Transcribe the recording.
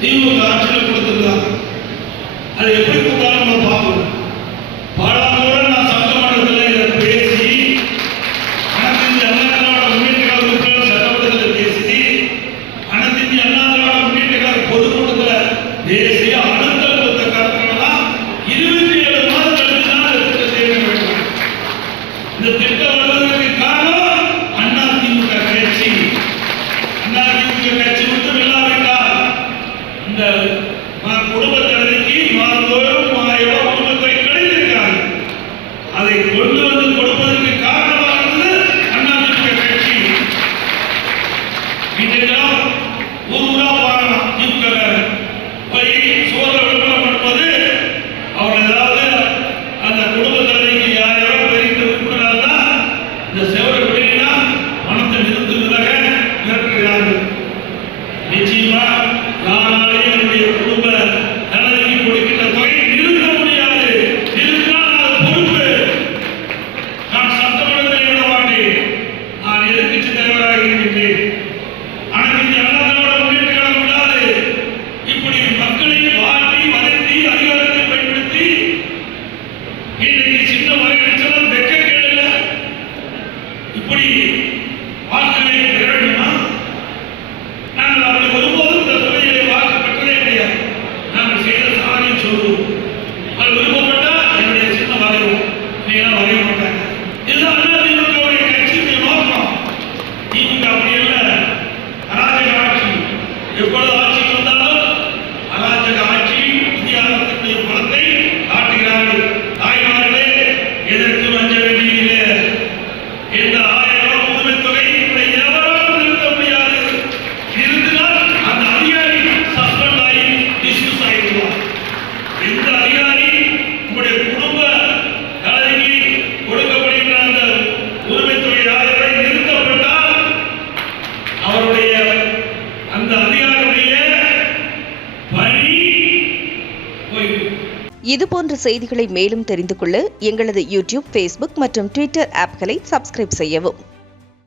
திமுக ஆட்சியில் கொடுத்திருக்காங்க. அது எப்படி கொடுத்தாலும் நம்ம பார்க்கணும். பாலாமுறை நான் சட்டமன்றத்தில் இதை பேசி அனைத்து இந்திய அண்ணா திராவிட முன்னேற்ற கழக உறுப்பினர் சட்டமன்றத்தில் பேசி அனைத்து இந்திய அண்ணா திராவிட முன்னேற்ற கழக பொதுக்கூட்டத்தில் பேசி அழுத்தம் கொடுத்த காரணங்கள்லாம் 27 மாதம் கழித்து தான் இந்த திட்டத்தை நிறைவேற்றினாங்க. இந்த திட்டம் வருவதற்கு காரணம் அண்ணா திமுக கட்சி. அண்ணா திமுக கட்சி மட்டும் இல்லாவிட்டால் இந்த குடும்ப தலைவிக்கு மாதந்தோறும் 1000 ரூபாய் குடும்பத்தை கிடைத்திருக்காங்க. அதை கொண்டு வந்து கொடுப்பதற்கு காரணமாக இருந்தது அண்ணா திமுக கட்சி. இன்றைக்கெல்லாம் ஊரா பாருங்க திமுக போய் சோழ விளம்பரம் பண்ணும்போது அவர் ஏதாவது அந்த குடும்ப தலைவிக்கு 1000 ரூபாய் பெரிய உறுப்பினராக தான் இந்த சேவரை விடையினா பணத்தை நிறுத்துவதாக மிரட்டுகிறார்கள். நிச்சயமா யாராலே என்னுடைய குடும்ப நலனுக்கு கொடுக்கின்ற தொகை நிறுத்த முடியாது. நிறுத்தினால் அது பொறுப்பு. நான் சட்டமன்றத்தை விட மாட்டேன். நான் எதிர்க்கட்சி தலைவராக இருக்கின்றேன். ஆனால் இந்த அண்ணா திராவிட முன்னேற்ற கழகம் விடாது. இப்படி மக்களை வாட்டி வதைத்து அதிகாரத்தை பயன்படுத்தி இன்றைக்கு சின்ன வரைக்கும் வெக்க கேடல இப்படி வாக்குகளை பெற வேண்டுமா? நாங்கள் அப்படி ஒருபோதும் இந்த தொகையை வாக்கு பெற்றதே கிடையாது. நாங்கள் செய்த சாதனையும் சொல்லுவோம். அது விருப்பப்பட்டா என்னுடைய சின்ன வரைவோம், இல்லைன்னா வரைய மாட்டாங்க. இதுதான் அண்ணா திமுகவுடைய கட்சியுடைய நோக்கம். திமுக அப்படி இல்லை, அராஜக ஆட்சி. எப்பொழுது ஆட்சிக்கு வந்தாலும் அராஜக ஆட்சி, இந்திய அரசுடைய பலத்தை காட்டுகிறார்கள். தாய்மார்களே, எதற்கு வஞ்ச வேண்டியிலே இந்த 1000 ரூபாய் உரிமைத் தொகை இப்படி எவராலும் நிறுத்த முடியாது. நிறுத்தினால் அந்த அதிகாரி சஸ்பெண்ட் ஆகி டிஸ்மிஸ் ஆகிடுவார். எந்த அதிகாரி உங்களுடைய குடும்ப தலைவிக்கு கொடுக்கப்படுகின்ற அந்த உரிமைத் தொகை 1000 ரூபாய் நிறுத்தப்பட்டால் அவருடைய அந்த அதிகாரியுடைய பணி போய்விடும். இதுபோன்ற செய்திகளை மேலும் தெரிந்து கொள்ள எங்களது யூடியூப், ஃபேஸ்புக் மற்றும் ட்விட்டர் ஆப்களை சப்ஸ்கிரைப் செய்யவும்.